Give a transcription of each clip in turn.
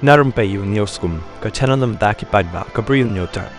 Na Rympei U Hynñiewtrep ka channel nabynta ki Paidbah ka Bri U Hynñiewtrep.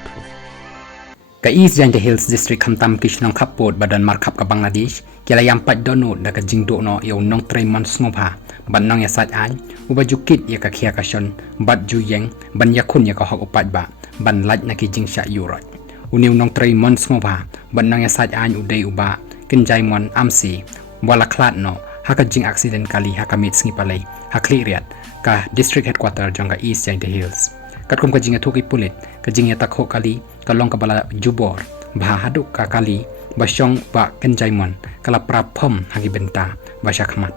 Ka East Jingduh Hills District Khamtam Kishnong Khappud badan markhap ka Bangladesh kila yang Paidbah da ka Jingduh no yo nong 3 months ngopha ban Nongiasaid an uba jukit ya ka khia ka shon bat ju yeng ban yakhun ya ka hok Paidbah ban laj na ki jingsha yurot uniu nong 3 months ngopha ban Nongiasaid an udai uba kenjai mon amsi wala khlad no haka jing accident kali haka mit sngi palai hakli riat ka district headquarter jong ka East Jingduh Hills katkum ka jinga thuki pulit ka jingya takho kali ka long ka bala jubor bha haduk ka kali basyong ba kenjaimon kala praphom hagi benta basya khamat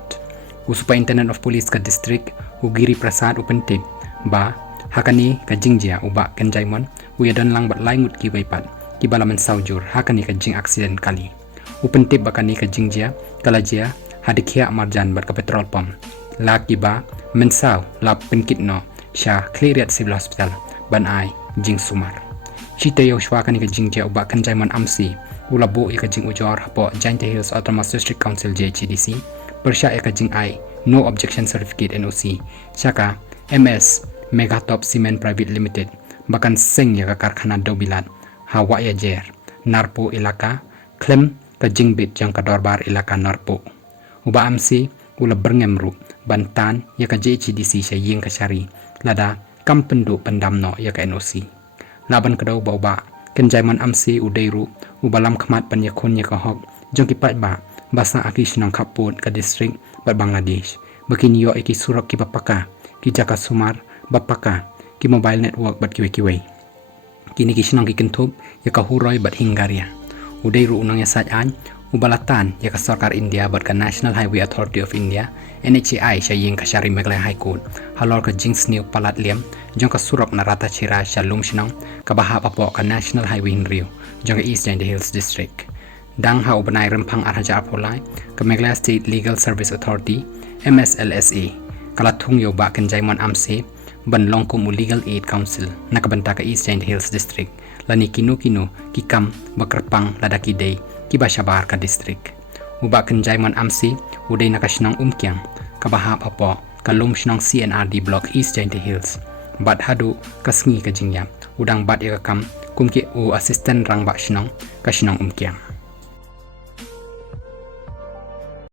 Superintendent of Police ka district ugiri prasad upentip ba hakani ka jingjia uba kenjaimon uyadon lang bat laingut ki baipat ki balaman saujur hakani ka jing accident kali upentip bakani ka jingjia kala jia hadikhia marjan bat ka petrol pump la ki ba mensaw la penkit no sha cleared civil hospital ban ai jing sumar chite yo shwa kani ka jingjia uba kenjaimon amsi ulabo ka jing ujor hapo Jingduh Hills Autonomous District Council JHDC persya ka jing ai no objection certificate NOC syaka MS Megatop Cement Private Limited bahkan seng ya ka karkhana dobilat hawa ya jer narpo ilaka klem ka jingbit jang ka dorbar ilaka narpo uba amsi ula berngemru bantan ya ka JHDC sya yeng ka syari lada kampendu pendamno ya ka NOC laban kedau bauba kenjaiman amsi udairu ubalam khmat pan yakhun ya ka hok jong ki Paidbah basa akish nong Khappud ka district bat Bangladesh bakin yo iki surok ki bapaka ki jaka sumar bapaka ki mobile network bat kiwe kini kishnong ki kentup ya ka huroi bat hinggaria udairu Nongiasaid an ubalatan ya ka sarkar India bat ka National Highway Authority of India NHAI sya yeng ka syari Meglai High Court halor ka jingsniu palat liam jong ka surok na rata chira shalum shnong ka baha papo ka National Highway Hinriu jong ka East Jingduh Hills District dang ha ubanai rempang arhaja apolai ka Meglai State Legal Service Authority MSLSA kala thung yo ba kenjaimon amse ban longkum Legal Aid Council nakabanta ka East Jingduh Hills District lani kinu kikam bakerpang ladaki day ki bashabar ka district uba kenjaimon amsi udai nakashnong umkyang kabaha papo kalum shnong CNRD block East Jingduh Hills bat hadu kasngi ka jingyam udang bat ya kam kumki u assistant rang ba shnong ka shnong umkyang